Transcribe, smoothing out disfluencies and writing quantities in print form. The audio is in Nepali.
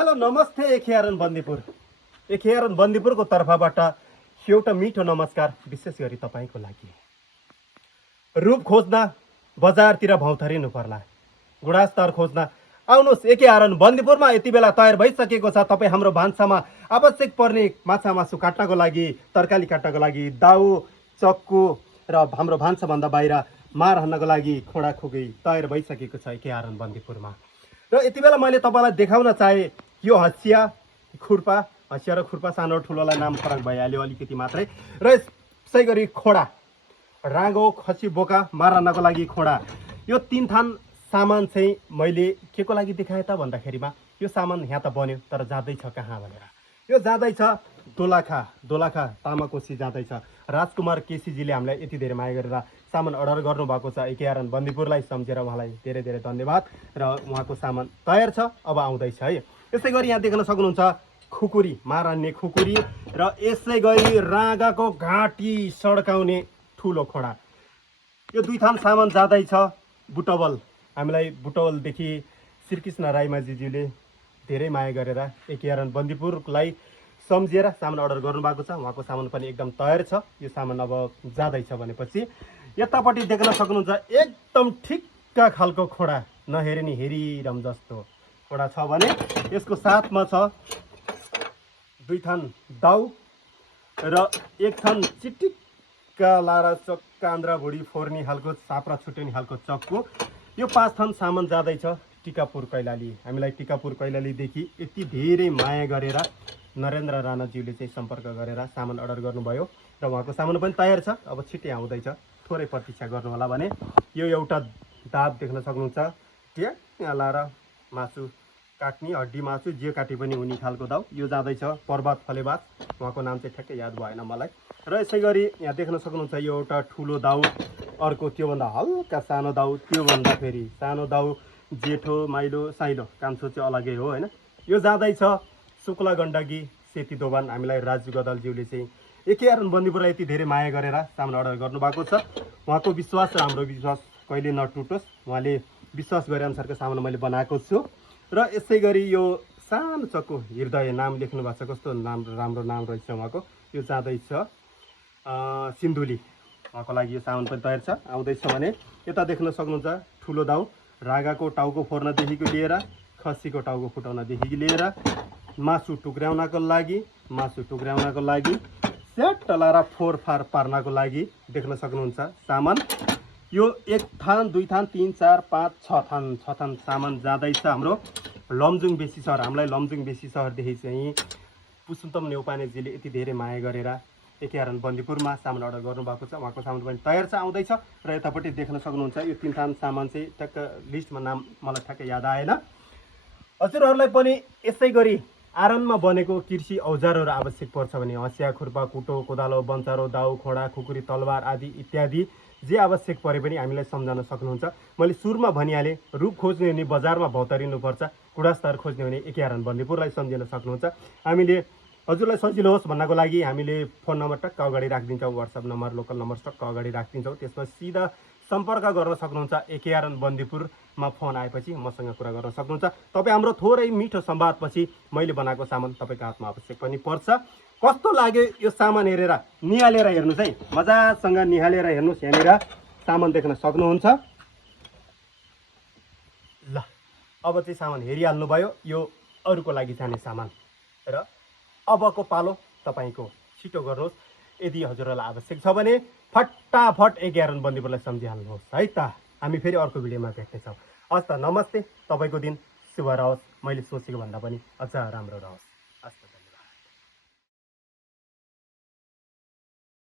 हेलो नमस्ते एखियारन बन्दीपुर। एखियारन बन्दीपुरको तर्फबाट एउटा मिठो नमस्कार विशेष गरी तपाईँको लागि। रूप खोज्न बजारतिर भौँथरिनु पर्ला, गुणास्तर खोज्न आउनुहोस् एखियारन बन्दीपुरमा। यति बेला तयार भइसकेको छ तपाईँ हाम्रो भान्सामा आवश्यक पर्ने माछा मासु काट्नको लागि, तरकारी काट्नको लागि दाउ, चक्कु र हाम्रो भान्साभन्दा बाहिर मार हान्नको लागि खोडा खुगै तयार भइसकेको छ एखियारन बन्दीपुरमा। र यति बेला मैले तपाईँलाई देखाउन चाहे यो हँसिया खुर्पा, हँसिया र खुर्पा सानो ठुलोलाई नाम फरक भइहाल्यो अलिकति मात्रै। र यसै गरी खोडा, राँगो, खसी, बोका मार्नको लागि खोडा। यो तीन थान सामान चाहिँ मैले के को लागि देखाएँ त भन्दाखेरिमा यो सामान यहाँ त बन्यो तर जाँदैछ कहाँ भनेर। यो जाँदैछ दोलाखा, दोलाखा तामाकोसी जाँदैछ। राजकुमार केसीजीले हामीलाई यति धेरै माया गरेर सामान अर्डर गर्नुभएको छ एखियारन बन्दीपुरलाई सम्झेर उहाँलाई धेरै धेरै धन्यवाद। र उहाँको सामान तयार छ, अब आउँदैछ है। यसै गरी यहाँ देख्न सक्नुहुन्छ खुकुरी, मारान्ने खुकुरी र यसै गरी राँगाको घाँटी सड्काउने ठुलो खोडा। यो दुई थान सामान जाँदैछ बुटवल। हामीलाई बुटवलदेखि श्रीकृष्ण राईमाझीज्यूले धेरै माया गरेर एखियारन बन्दीपुरलाई सम्झेर सामान अर्डर गर्नुभएको छ। उहाँको सामान पनि एकदम तयार छ। यो सामान अब जाँदैछ भनेपछि यतापट्टि देख्न सक्नुहुन्छ एकदम ठिक्क खालको खोडा, नहेरे नि हेरिरम जस्तो खोडा छ भने यसको साथमा छ दुई थान दाउ र एक थान चिटिक्क लारा चक्का आन्द्रा भुडी फोर्ने खालको, साप्रा छुट्याउने खालको चक्कु। यो पाँच थान सामान जाँदैछ टिकापुर कैलाली। हामीलाई टिकापुर कैलालीदेखि यति धेरै माया गरेर नरेन्द्र राणाज्यूले चाहिँ सम्पर्क गरेर सामान अर्डर गर्नुभयो र उहाँको सामान पनि तयार छ। अब छिट्टै आउँदैछ, थोरै प्रतीक्षा गर्नु होला भने। यो एउटा दाब देख्न सक्नुहुन्छ, त्यहाँ लाएर मासु काट्ने, हड्डी मासु जे काटे पनि हुने खालको दाउ। यो जाँदैछ पर्वत फलेबाज, उहाँको नाम चाहिँ ठ्याक्कै याद भएन मलाई। र यसै गरी यहाँ देख्न सक्नुहुन्छ यो एउटा ठुलो दाउ, अर्को त्योभन्दा हल्का सानो दाउ, त्योभन्दा फेरि सानो दाउ, जेठो, माइलो, साइलो, कान्छो चाहिँ अलगै हो होइन। यो जाँदैछ शुक्ला गण्डकी सेती दोभान। हामीलाई राजु गदलज्यूले चाहिँ एखियारन बन्दीपुरलाई यति धेरै माया गरेर सामान अर्डर गर्नुभएको छ। उहाँको विश्वास र हाम्रो विश्वास कहिले नटुटोस्, उहाँले विश्वास गरे अनुसारको सामान मैले बनाएको छु। र यसै गरी यो सानो चक्कु हृदय नाम लेख्नु भएको छ, कस्तो नाम, राम्रो नाम रहेछ उहाँको। यो जाँदैछ सिन्धुली, उहाँको लागि यो सामान पनि तयार छ, आउँदैछ भने। यता देख्न सक्नुहुन्छ ठुलो दाउ, रागाको टाउको फोर्नदेखिको लिएर खसीको टाउको फुटाउनदेखि लिएर मासु टुक्र्याउनको लागि सेट लाएर फोरफार पार्नको लागि देख्न सक्नुहुन्छ सामान। यो एक थान, दुई थान, तीन, चार, पाँच, छ थान सामान जाँदैछ हाम्रो लमजुङ बेसी सहर। हामीलाई लमजुङ बेसी सहरदेखि चाहिँ पुष्पतम नेउपानेजीले यति धेरै माया गरेर एखियारन बन्दीपुरमा सामान अर्डर गर्नुभएको छ। उहाँको सामान पनि तयार छ, आउँदैछ। र यतापट्टि देख्न सक्नुहुन्छ यो तीन थान सामान चाहिँ ट्याक्क लिस्टमा नाम मलाई ठ्याक्कै याद आएन। हजुरहरूलाई पनि यसै गरी आरनमा बनेको कृषि औजारहरू आवश्यक पर्छ भने हँसिया, खुर्पा, कुटो, कोदालो, बन्चारो, दाउ, खोडा, खुकुरी, तलवार आदि इत्यादि जे आवश्यक परे पनि हामीलाई सम्झाउन सक्नुहुन्छ। मैले सुरुमा भनिहालेँ, रूप खोज्ने हुने बजारमा भौतारिनुपर्छ, गुणस्तर खोज्ने हुने एखियारन बन्दीपुरलाई सम्झिन सक्नुहुन्छ। हामीले हजुरलाई सजिलो होस् भन्नको लागि हामीले फोन नम्बर टक्क अगाडि राखिदिन्छौँ, वाट्सएप नम्बर, लोकल नम्बर टक्क अगाडि राखिदिन्छौँ। त्यसमा सिधा सम्पर्क गर्न सक्नुहुन्छ। एखियारन बन्दीपुरमा फोन आएपछि मसँग कुरा गर्न सक्नुहुन्छ। तपाईँ हाम्रो थोरै मिठो संवादपछि मैले बनाएको सामान तपाईँको हातमा आवश्यक पनि पर्छ। कस्तो लाग्यो यो सामान हेरेर निहालेर हेर्नुहोस् है, मजासँग निहालेर हेर्नुहोस्। यहाँनिर सामान देख्न सक्नुहुन्छ। ल अब चाहिँ सामान हेरिहाल्नुभयो, यो अरूको लागि जाने सामान। र अबको पालो तपाईँको, छिटो गर्नुहोस्। यदि हजुरहरूलाई आवश्यक छ भने फटाफट एखियारन बन्दीपुरलाई सम्झिहाल्नुहोस् है त। हामी फेरि अर्को भिडियोमा भेट्नेछौँ। हस् त, नमस्ते। तपाईँको दिन शुभ रहोस्, मैले सोचेको भन्दा पनि अझ राम्रो रहोस्। हस् त।